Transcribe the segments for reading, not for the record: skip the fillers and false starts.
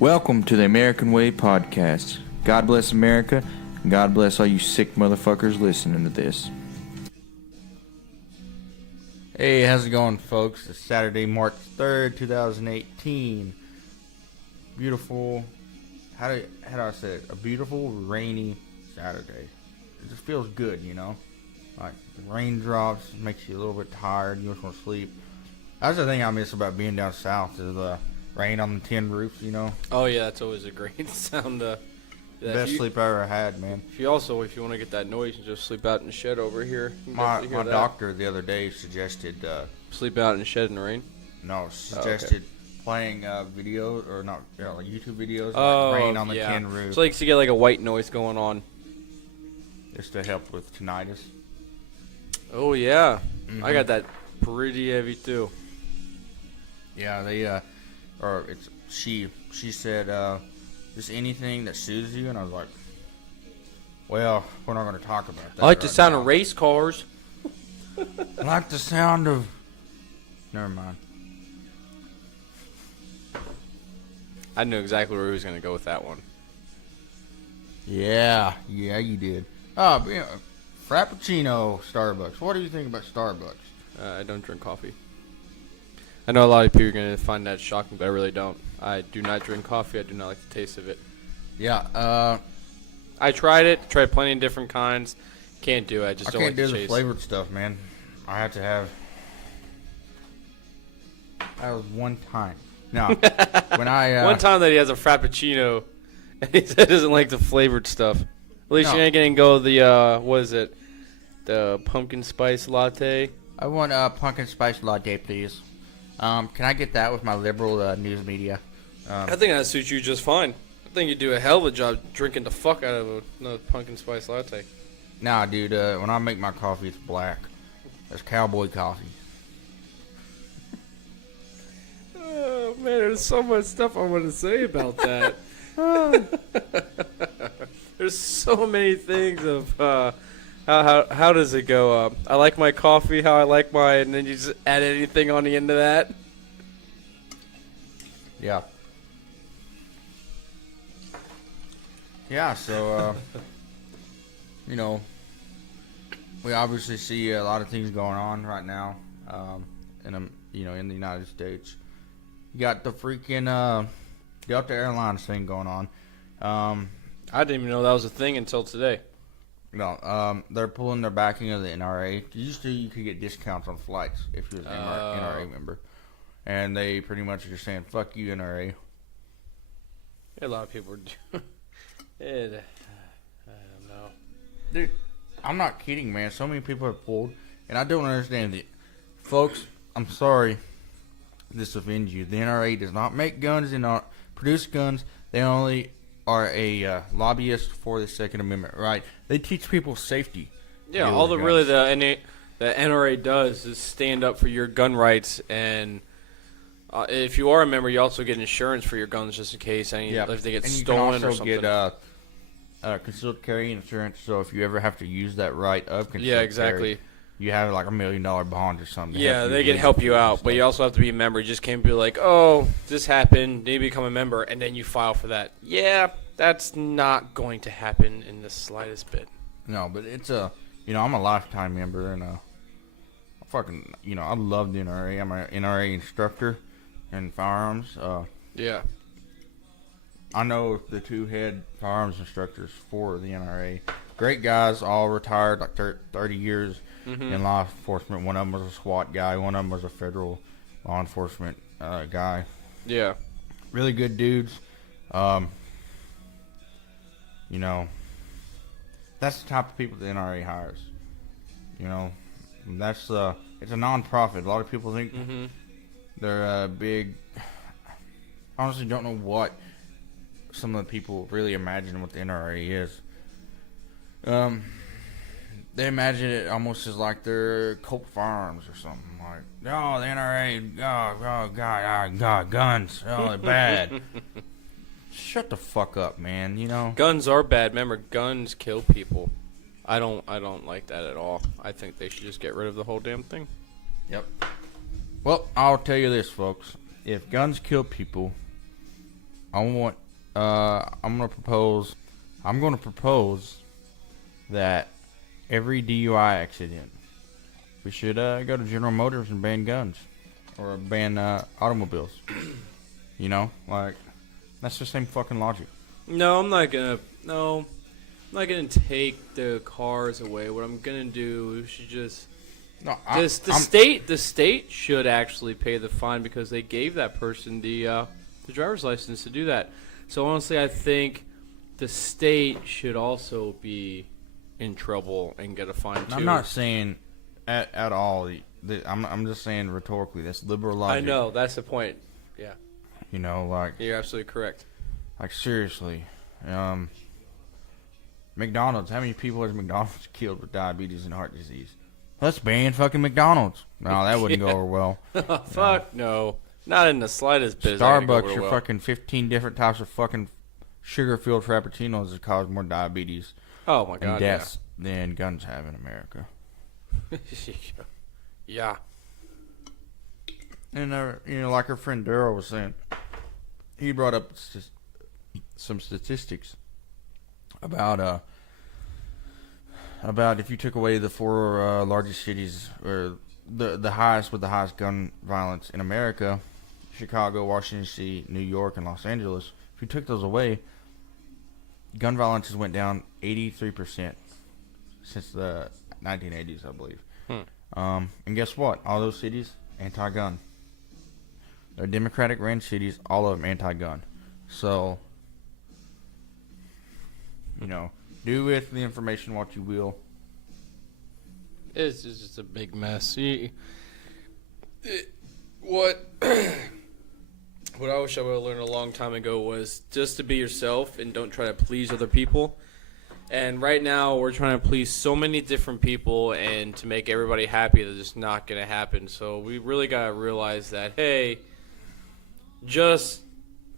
Welcome to the American Way Podcast. God bless America, and God bless all you sick motherfuckers listening to this. Hey, how's it going, folks? It's Saturday, March 3rd, 2018. Beautiful, how do I say it? A beautiful, rainy Saturday. It just feels good, you know? Like, the raindrops makes you a little bit tired, you just want to sleep. That's the thing I miss about being down south is the rain on the tin roofs, you know? Oh, yeah, that's always a great sound. Best sleep I ever had, man. If you want to get that noise, you just sleep out in the shed over here. My doctor the other day suggested... sleep out in the shed in the rain? No, suggested playing videos, or not, like YouTube videos, like rain on the tin roof. So like to get like a white noise going on. Just to help with tinnitus. Oh, yeah. Mm-hmm. I got that pretty heavy, too. Yeah, she said, just anything that soothes you, and I was like, well, we're not going to talk about that. I like the sound of race cars. I like the sound of... Never mind. I knew exactly where he was going to go with that one. Yeah, you did. Frappuccino, Starbucks. What do you think about Starbucks? I don't drink coffee. I know a lot of people are going to find that shocking, but I really don't. I do not drink coffee. I do not like the taste of it. Yeah, I tried plenty of different kinds. Can't do it. I just don't like the taste. I can't do the flavored stuff, man. I have to have... That was one time. No, when I... one time that he has a Frappuccino, and he said he doesn't like the flavored stuff. At least you ain't going to go the, what is it? The pumpkin spice latte? I want a pumpkin spice latte, please. Can I get that with my liberal news media? I think that suits you just fine. I think you do a hell of a job drinking the fuck out of another pumpkin spice latte. Nah, dude, when I make my coffee, it's black. It's cowboy coffee. Oh, man, there's so much stuff I want to say about that. There's so many things of how does it go? I like my coffee, how I like mine, and then you just add anything on the end of that. Yeah. Yeah, so, you know, we obviously see a lot of things going on right now, in the United States. You got the freaking Delta Airlines thing going on. I didn't even know that was a thing until today. No, they're pulling their backing of the NRA. Used to, you could get discounts on flights if you was an NRA member. And they pretty much are just saying, fuck you, NRA. A lot of people are... I don't know. Dude, I'm not kidding, man. So many people are pulled, and I don't understand it. Folks, I'm sorry this offends you. The NRA does not make guns and not produce guns. They only are a lobbyist for the Second Amendment, right? They teach people safety. Yeah, all the NRA does is stand up for your gun rights, and if you are a member, you also get insurance for your guns just in case if they get stolen or something. You can also get concealed carry insurance, so if you ever have to use that right of concealed carry, you have like $1 million bond or something. Yeah, they can help you out, but you also have to be a member. You just can't be like, oh, this happened, then you become a member, and then you file for that. Yeah, that's not going to happen in the slightest bit. No, but it's I'm a lifetime member, and I love the NRA. I'm an NRA instructor in firearms. Yeah. I know the two head firearms instructors for the NRA. Great guys, all retired, like 30 years in law enforcement. One of them was a SWAT guy. One of them was a federal law enforcement guy. Yeah. Really good dudes. That's the type of people the NRA hires. It's a non-profit. A lot of people think they're big. Honestly, don't know what some of the people really imagine what the NRA is. They imagine it almost as like they're Colt Farms or something. Like, oh, the NRA, God, guns, oh, they're bad. Shut the fuck up, man. Guns are bad. Remember, guns kill people. I don't like that at all. I think they should just get rid of the whole damn thing. Yep. Well, I'll tell you this, folks. If guns kill people, I'm gonna propose that every DUI accident, we should go to General Motors and ban guns, or ban automobiles. You know, like that's the same fucking logic. No, I'm not gonna. No, I'm not gonna take the cars away. What I'm gonna do is just. No, the state should actually pay the fine because they gave that person the driver's license to do that. So honestly, I think the state should also be in trouble and get a fine too. I'm not saying at all. I'm just saying rhetorically. That's liberal logic. I know that's the point. Yeah. You know, like you're absolutely correct. Like seriously, McDonald's. How many people has McDonald's killed with diabetes and heart disease? Let's ban fucking McDonald's. No, that wouldn't go over well. Fuck no. Not in the slightest bit. Starbucks, your fucking 15 different types of fucking sugar-filled frappuccinos that cause more diabetes my God, and deaths than guns have in America. Yeah. And, like our friend Daryl was saying, he brought up some statistics about if you took away the four largest cities, or the highest with the highest gun violence in America, Chicago, Washington D.C., New York, and Los Angeles. If you took those away, gun violence has went down 83% since the 1980s, I believe. And guess what? All those cities, anti-gun. They're Democratic-ran cities, all of them anti-gun. So, do with the information what you will. It's just a big mess. What I wish I would have learned a long time ago was just to be yourself and don't try to please other people. And right now we're trying to please so many different people and to make everybody happy that it's not going to happen. So we really got to realize that, hey, just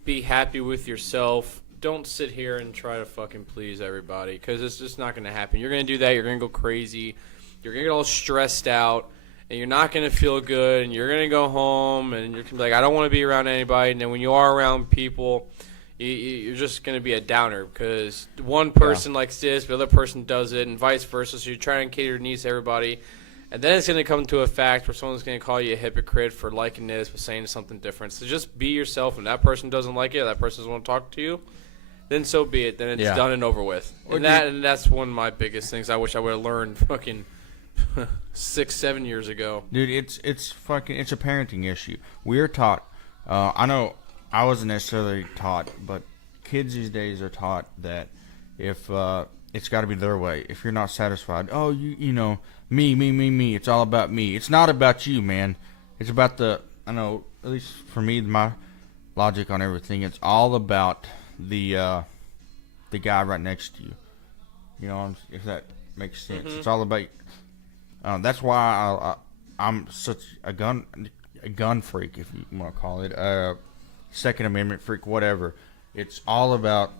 be happy with yourself. Don't sit here and try to fucking please everybody because it's just not going to happen. You're going to do that. You're going to go crazy. You're going to get all stressed out. And you're not going to feel good, and you're going to go home, and you're going to be like, I don't want to be around anybody. And then when you are around people, you're just going to be a downer because one person likes this, the other person does it, and vice versa. So you're trying to cater your needs to everybody. And then it's going to come to a fact where someone's going to call you a hypocrite for liking this but saying something different. So just be yourself. And that person doesn't like it, that person doesn't want to talk to you, then so be it. Then it's done and over with. And that's one of my biggest things I wish I would have learned fucking 6-7 years ago. Dude, it's a parenting issue. We're taught, I know I wasn't necessarily taught, but kids these days are taught that if it's got to be their way. If you're not satisfied, me, it's all about me. It's not about you, man. It's about I know, at least for me, my logic on everything, it's all about the guy right next to you. If that makes sense. Mm-hmm. It's all about that's why I'm such a gun freak, if you want to call it, Second Amendment freak, whatever. It's all about,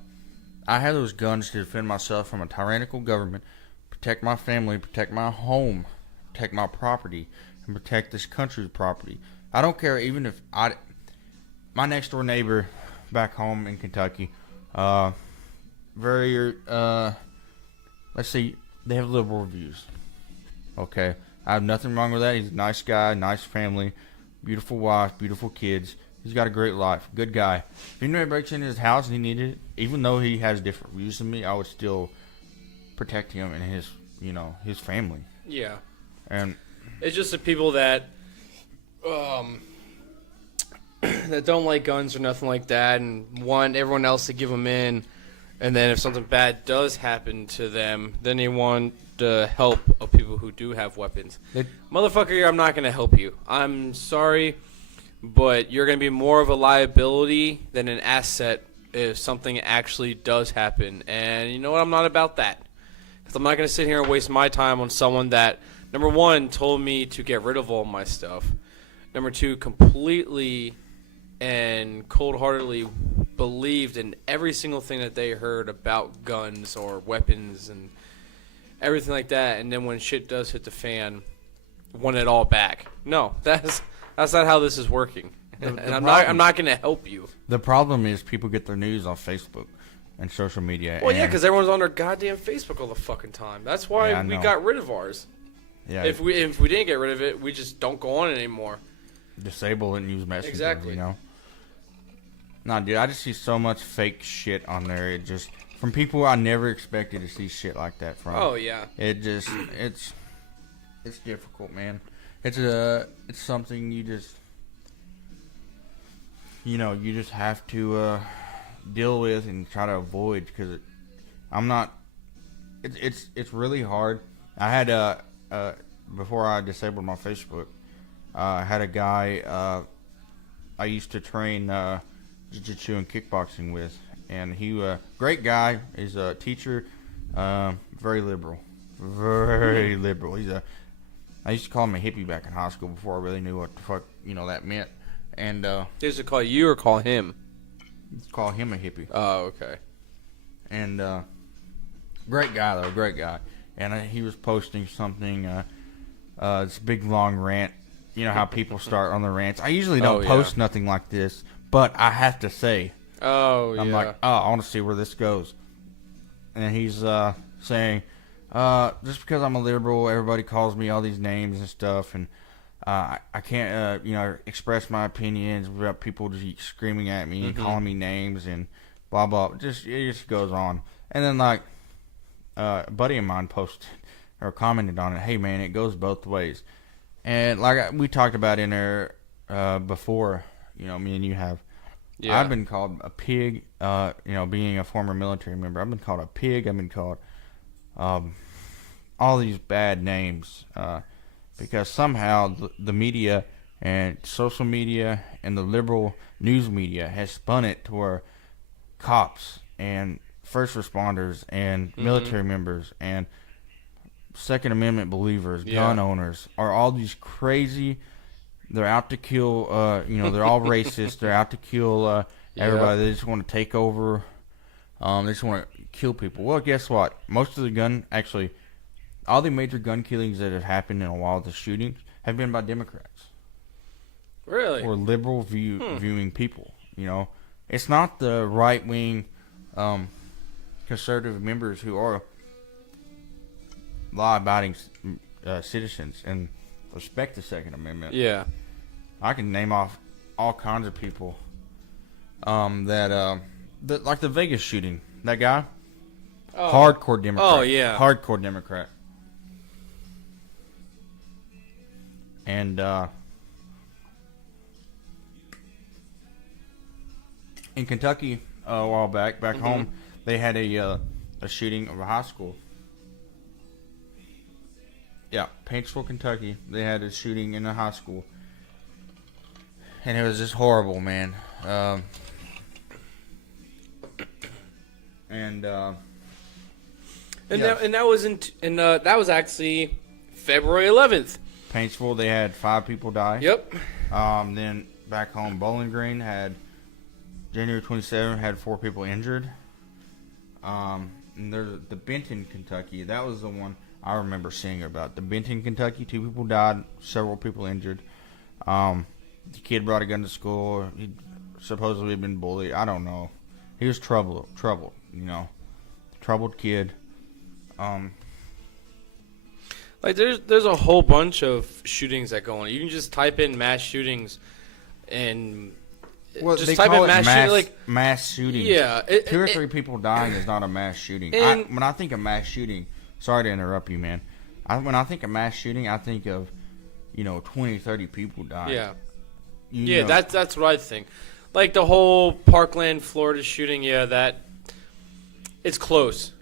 I have those guns to defend myself from a tyrannical government, protect my family, protect my home, protect my property, and protect this country's property. I don't care even if my next door neighbor back home in Kentucky, let's say they have liberal views. Okay, I have nothing wrong with that. He's a nice guy, nice family, beautiful wife, beautiful kids. He's got a great life, good guy. If anybody breaks into his house and he needed it, even though he has different views than me, I would still protect him and his family. Yeah, and it's just the people that that don't like guns or nothing like that, and want everyone else to give them in. And then if something bad does happen to them, then they want the help of people who do have weapons. Motherfucker, I'm not going to help you. I'm sorry, but you're going to be more of a liability than an asset if something actually does happen. And you know what? I'm not about that. Because I'm not going to sit here and waste my time on someone that, number one, told me to get rid of all my stuff. Number two, completely and cold-heartedly believed in every single thing that they heard about guns or weapons and everything like that, and then when shit does hit the fan, want it all back. No, that's not how this is working. I'm not going to help you. The problem is people get their news off Facebook and social media. Well, yeah, because everyone's on their goddamn Facebook all the fucking time. That's why we got rid of ours. Yeah. If we didn't get rid of it, we just don't go on it anymore. Disable it and use Messenger. Exactly. You know. Nah, dude, I just see so much fake shit on there. It just from people I never expected to see shit like that from. Oh yeah. It's difficult, man. It's something you just have to deal with and try to avoid because it's really hard. I had before I disabled my Facebook, I had a guy I used to train jiu-jitsu and kickboxing with, and he great guy. He's a teacher, very liberal. I used to call him a hippie back in high school before I really knew what the fuck that meant. And they used to call you or call him? Call him a hippie. Oh, okay. And great guy though, great guy. And he was posting something. This big long rant. You know how people start on the rants. I usually don't post nothing like this, but I have to say. I'm like, I want to see where this goes. And he's saying, just because I'm a liberal, everybody calls me all these names and stuff, and I can't, express my opinions without people just screaming at me and calling me names and blah blah. It just goes on. And then like, a buddy of mine posted or commented on it. Hey man, it goes both ways. And like we talked about in there before, me and you have. Yeah. I've been called a pig. Being a former military member, I've been called a pig. I've been called all these bad names because somehow the media and social media and the liberal news media has spun it to where cops and first responders and military members and Second Amendment believers, gun owners are all these crazy. They're out to kill. They're all racist. They're out to kill everybody. They just want to take over. They just want to kill people. Well, guess what? Most of all the major gun killings that have happened in a while, the shootings, have been by Democrats. Really? Or liberal viewing people. It's not the right wing, conservative members who are law-abiding citizens and respect the Second Amendment. Yeah. I can name off all kinds of people that like the Vegas shooting. That guy, hardcore Democrat. Oh yeah, hardcore Democrat. And in Kentucky a while back home, they had a shooting of a high school. Yeah, Paintsville, Kentucky. They had a shooting in a high school. And it was just horrible, man. That was actually February 11th. Paintsville, they had 5 people die. Yep. Then back home, Bowling Green had January 27th had 4 people injured. And there's the Benton, Kentucky. That was the one I remember seeing about. The Benton, Kentucky, 2 people died, several people injured. The kid brought a gun to school. He supposedly had been bullied. I don't know. He was troubled, troubled kid. Like there's a whole bunch of shootings that go on. You can just type in mass shootings, and just type in mass shooting. Yeah, 2 or 3 people dying is not a mass shooting. When I think of mass shooting, sorry to interrupt you, man. When I think of mass shooting, I think of 20, 30 people dying. Yeah. That's what I think. Like the whole Parkland, Florida shooting. Yeah, that it's close.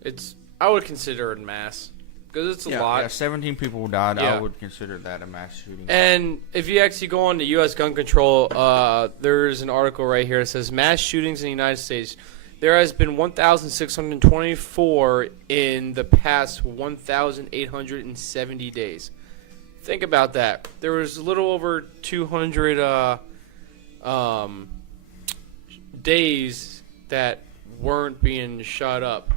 I would consider it mass because it's a lot. Yeah, 17 people died. Yeah. I would consider that a mass shooting. And if you actually go on to U.S. gun control, there's an article right here that says mass shootings in the United States. There has been 1,624 in the past 1,870 days. Think about that. There was a little over 200 days that weren't being shot up.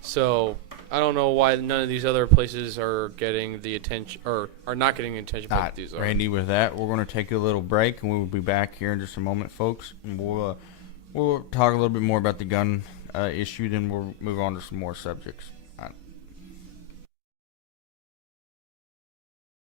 So I don't know why none of these other places are getting the attention, or are not getting the attention like these are. Randy, with that, we're going to take a little break, and we will be back here in just a moment, folks. And we'll talk a little bit more about the gun issue, then we'll move on to some more subjects.